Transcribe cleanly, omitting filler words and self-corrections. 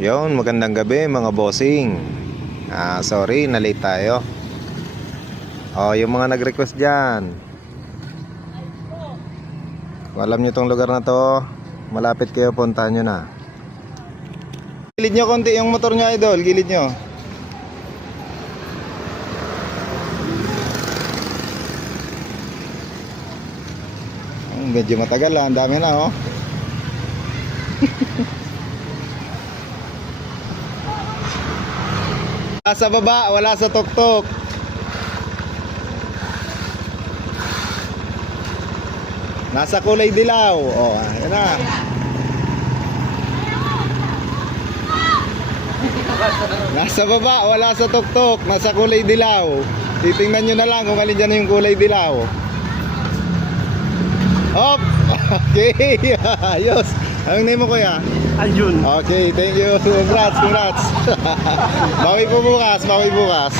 Yon, magandang gabi mga bossing. Sorry, na-late tayo. Yung mga nag-request dyan, kung alam nyo tong lugar na to, malapit kayo, puntahan nyo na. Gilid nyo konti yung motor nyo, idol. Gilid nyo. Medyo matagal ang dami na, oh. Wala sa baba, wala sa tuktok. Nasa kulay dilaw. Ayan na. Nasa baba, wala sa tuktok. Nasa kulay dilaw. Titingnan nyo na lang kung alin dyan yung kulay dilaw. Hop! Okay, ayos. Anong name mo, kuya? Aljun. Okay, thank you. Congrats. Bawi po bukas, bawi bukas.